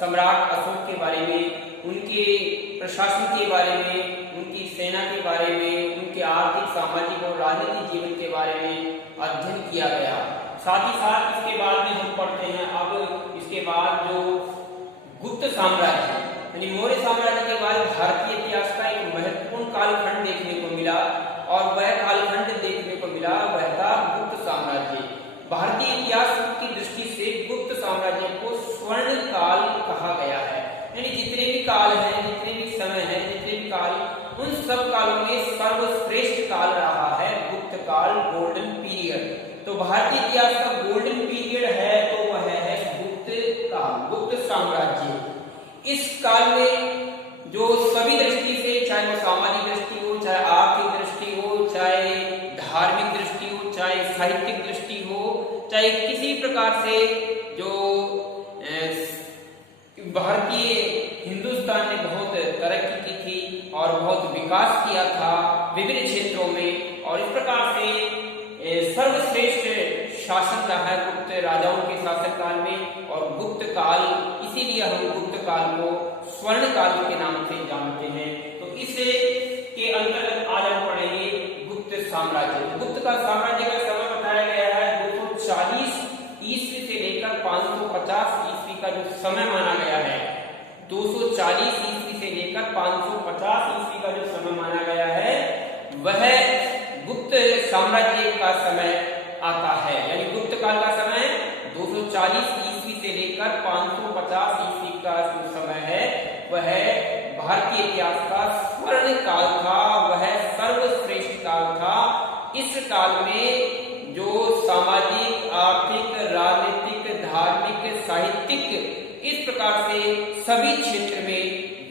सम्राट अशोक के बारे में, उनके प्रशासन के बारे में, उनकी सेना के बारे में, उनके आर्थिक, सामाजिक और राजनीतिक जीवन के बारे में अध्ययन किया गया। साथ ही साथ इसके बाद में हम पढ़ते हैं अब इसके बाद जो गुप्त साम्राज्य यानी मौर्य साम्राज्य के बाद भारतीय इतिहास का एक महत्वपूर्ण कालखंड देखने को मिला और वह कालखंड देखने को मिला वह था गुप्त साम्राज्य। भारतीय इतिहास की दृष्टि से गुप्त साम्राज्य को स्वर्ण काल कहा गया है, यानी जितने भी काल हैं, जितने भी समय हैं, जितने भी काल, उन सब कालों में सर्वश्रेष्ठ काल रहा है गुप्त काल, गोल्डन पीरियड। तो भारतीय इतिहास का गोल्डन पीरियड है तो वह है गुप्त काल, गुप्त साम्राज्य। इस काल में जो सभी दृष्टि से, चाहे वो सामाजिक दृष्टि हो, चाहे आर्थिक दृष्टि हो, चाहे धार्मिक दृष्टि हो, चाहे साहित्यिक दृष्टि हो, चाहे किसी प्रकार से जो भारतीय हिंदुस्तान ने बहुत तरक्की की थी और बहुत विकास किया था विभिन्न क्षेत्रों में, और इस प्रकार से सर्वश्रेष्ठ शासन रहा है गुप्त राजाओं के शासनकाल में। और गुप्त काल, इसीलिए हम गुप्त काल को स्वर्ण काल के नाम से जानते हैं। तो इसे के अंतर्गत आज हम पढ़ेंगे गुप्त साम्राज्य। गुप्त का साम्राज्य का समय बताया गया है 240 ईस्वी से लेकर 550 ईस्वी का जो समय माना गया है, 240 ईस्वी से लेकर 550 ईस्वी का जो समय माना गया है वह गुप्त साम्राज्य का समय आता है। यानी गुप्त काल का समय 240 ईस्वी से लेकर 550 ईस्वी का जो समय है वह भारतीय इतिहास का स्वर्ण काल था, वह सर्वश्रेष्ठ काल था। इस काल में जो सामाजिक, आर्थिक, राजनीतिक, धार्मिक, साहित्यिक, इस प्रकार से सभी क्षेत्र में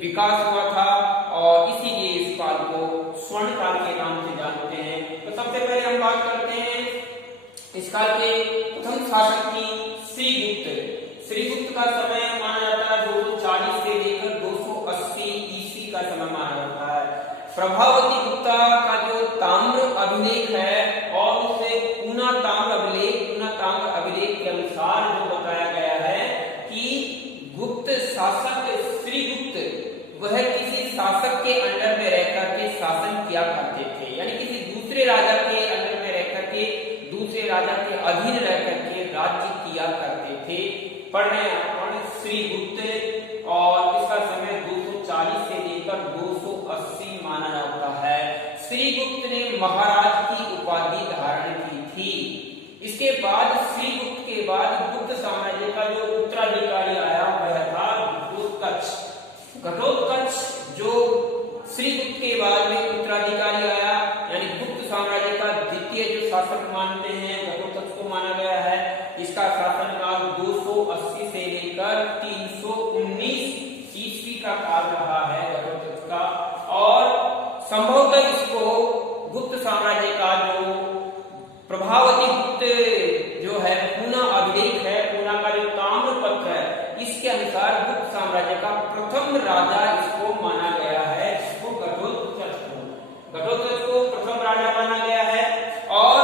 विकास हुआ था और इसीलिए इस काल को स्वर्ण काल के नाम से जानते हैं। तो सबसे पहले हम बात करते हैं इस काल के प्रथम शासक की श्रीगुप्त। श्रीगुप्त का समय माना जाता है 240 से लेकर 280 ईस्वी का समय माना जाता है। प्रभावती गुप्ता का जो ताम्र अभिलेख है और उससे पूना ताम्र अभिलेख के अनुसार जो बताया गया है कि गुप्त शासक श्रीगुप्त वह किसी शासक के अंडर में रहकर के शासन किया करते थे, यानी किसी दूसरे राजा के अंडर में रहकर के, दूसरे राजा के अधीन रहकर के राज्य किया करते थे। पढ़ रहे हैं श्रीगुप्त और इसका समय 240 से लेकर 280 माना जाता है। श्रीगुप्त ने महाराज की उपाधि धारण की थी। इसके बाद श्रीगुप्त के बाद गुप्त साम्राज्य का जो उत्तराधिकारी आया वह था घटोत्कच। घटोत्कच जो श्रीगुप्त के बाद में उत्तराधिकारी आया, यानी गुप्त साम्राज्य का द्वितीय जो शासक मानते हैं घटोत्कच को माना गया है। इसका शासनकाल 280 से लेकर 319 ईस्वी का काल रहा है घटोत्कच का। और संभवतः इसको गुप्त साम्राज्य का जो प्रभावती गुप्त जो है पूना अभिलेख है, पूना का जो ताम्रपत्र है, इसके अनुसार गुप्त साम्राज्य का प्रथम राजा इसको माना गया है, इसको घटोत्कच को प्रथम राजा माना गया है। और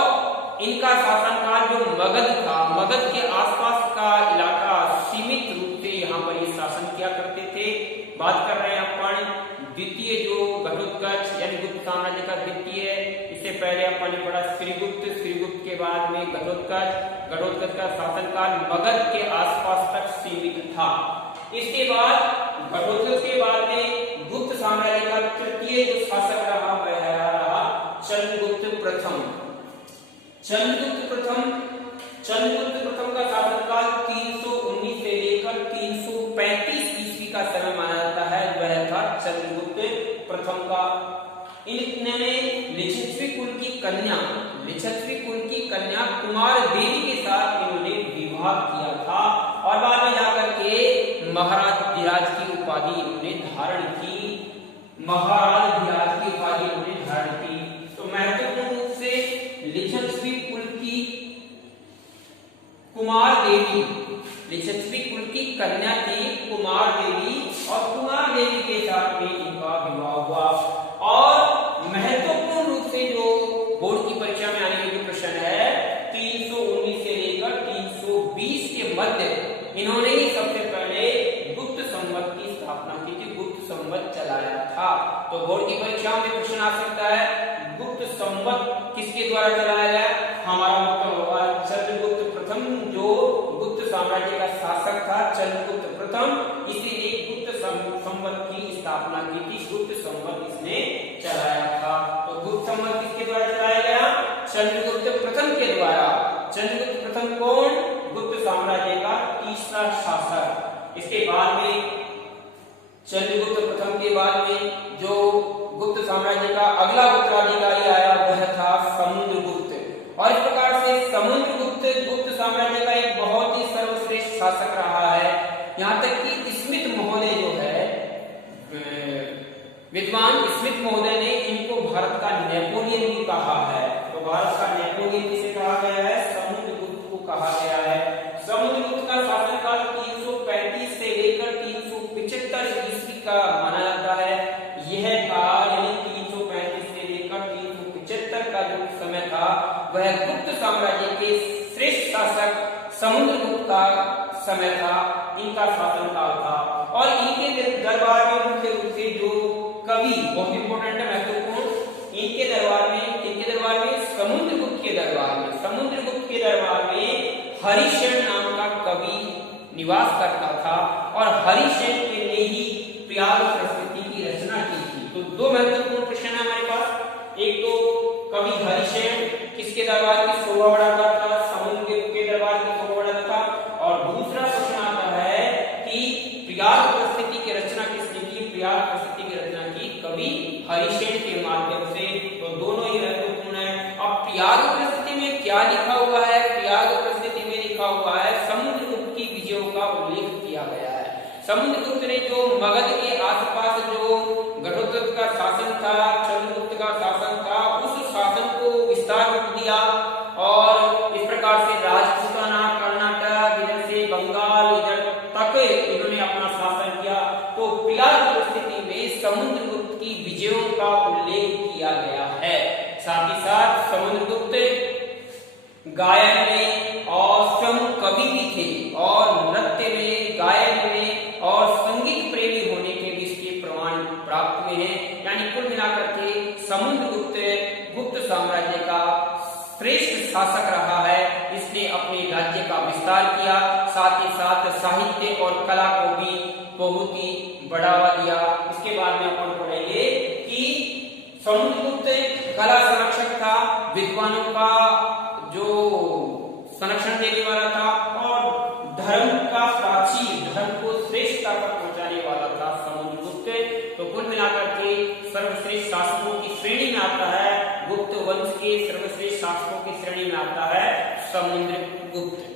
इनका शासनकाल जो मगध था, मगध के आसपास का इलाका सीमित रूप से यहाँ पर ये शासन किया करते थे। बात कर रहे हैं अपन द्वितीय जो घटोत्कच यानी गुप्त साम्राज्य का द्वितीय, इससे पहले अपन ने पढ़ा श्रीगुप्त, श्रीगुप्त के बाद में घटोत्कच। घटोत्कच का शासनकाल मगध के आसपास तक सीमित था। इसके बाद घटोत्कच के बाद में गुप्त साम्राज्य का तृतीय जो शासक रहा वह रहा चंद्रगुप्त प्रथम। चंद्रगुप्त प्रथम का शासनकाल 319 से लेकर 335 ईस्वी का समय माना जाता है, वह था चंद्रगुप्त प्रथम का। इन्होंने लिच्छवी कुल की कन्या कुमार देवी के साथ इन्होंने विवाह किया था और बाद में जाकर के महाराज धीराज की उपाधि इन्होंने धारण की। महाराज धीराज की उपाधि इन्होंने धारण की। तो महत्वपूर्ण रूप से लिच्छवी कुल की कुमार देवी, लिच्छवी कुल की कन्या थी कुमार देवी और कुमार देवी के साथ में इनका विवाह हुआ। और महत्वपूर्ण रूप से जो बोर्ड की परीक्षा में आने वाली प्रश्न है 319 से लेकर 320 के मध्य इन्होंने ही सबसे पहले गुप्त बोर्ड की परीक्षाओं में प्रश्न आ सकता है गुप्त संवत किसके द्वारा चलाया गया? हमारा मतलब होगा चंद्रगुप्त प्रथम, जो गुप्त साम्राज्य का शासक था चंद्रगुप्त प्रथम, इसीलिए गुप्त संवत की स्थापना की थी, गुप्त संवत इसने चलाया था। तो गुप्त संवत किसके द्वारा चलाया गया? चंद्रगुप्त प्रथम के द्वारा। चंद्रगुप्त प्रथम कौन? गुप्त साम्राज्य का तीसरा शासक। इसके बाद में चंद्रगुप्त प्रथम के बाद में जो गुप्त साम्राज्य का अगला उत्तराधिकारी आया वह था समुद्रगुप्त। और इस प्रकार से समुद्रगुप्त गुप्त साम्राज्य का एक बहुत ही सर्वश्रेष्ठ शासक रहा है। यहाँ तक कि स्मिथ महोदय जो है, विद्वान स्मिथ महोदय ने इनको भारत का नेपोलियन भी कहा है। तो भारत का नेपोलियन किसे कहा गया है? समुद्रगुप्त को कहा गया है। समुद्रगुप्त का शासनकाल 335 से लेकर 375 ईस्वी का माना जाता है। यह काल यानी 335 से लेकर 375 का जो समय था वह गुप्त साम्राज्य के श्रेष्ठ शासक समुद्रगुप्त का समय था, इनका शासनकाल था। और इनके दरबार में मुख्य रूप से जो कवि बहुत इंपोर्टेंट है, महत्वपूर्ण, इनके दरबार में समुद्रगुप्त के दरबार में हरिशेन नाम का कवि निवास करता था और हरिशेन के लिए ही प्रयाग प्रस्तुति की रचना की थी। तो दो महत्वपूर्ण प्रश्न है हमारे पास। एक तो कवि हरिशेन किसके दरबार की शोभा बढ़ाता था? समुद्रगुप्त के दरबार की शोभा बढ़ाता था। और दूसरा प्रश्न आता है कि प्रयाग प्रस्तुति की रचना किसने की? प्रयाग प्रस्तुति की रचना की कवि हरिशेन के माध्यम से। तो दोनों ही महत्वपूर्ण है। अब प्रयाग प्रस्तुति में क्या लिखा हुआ है? प्रयाग प्रस्तुति में लिखा हुआ है समुद्रगुप्त की विजयों का उल्लेख किया गया है। समुद्रगुप्त ने जो मगध के आसपास जो घटोत्कच का शासन था, चंद्रगुप्त का शासन था, उस शासन को विस्तार रूप दिया और इस प्रकार से राजपूताना, कर्नाटक, इधर से बंगाल, इधर तक इन्होंने अपना शासन किया। तो प्रयाग प्रस्तुति में समुद्रगुप्त की विजयों का उल्लेख किया गया है। साथ ही साथ समुद्रगुप्त गायन में और स्वयं कवि भी थे और नृत्य में, गायन में और संगीत प्रेमी होने के भी इसके प्रमाण प्राप्त हुए हैं। यानी कुल मिलाकर के समुद्रगुप्त गुप्त साम्राज्य का श्रेष्ठ शासक रहा है। इसने अपने राज्य का विस्तार किया, साथ ही साथ साहित्य और कला को भी बहुत ही बढ़ावा दिया। इसके बाद में अपन पढ़ेंगे कि समुद्रगुप्त कला संरक्षक था, विद्वानों का जो संरक्षण देने वाला था और धर्म का प्राची, धर्म को श्रेष्ठता पर पहुंचाने वाला था समुद्रगुप्त। तो कुल मिलाकर के सर्वश्रेष्ठ शासकों की श्रेणी में आता है, गुप्त वंश के सर्वश्रेष्ठ शासकों की श्रेणी में आता है समुद्रगुप्त।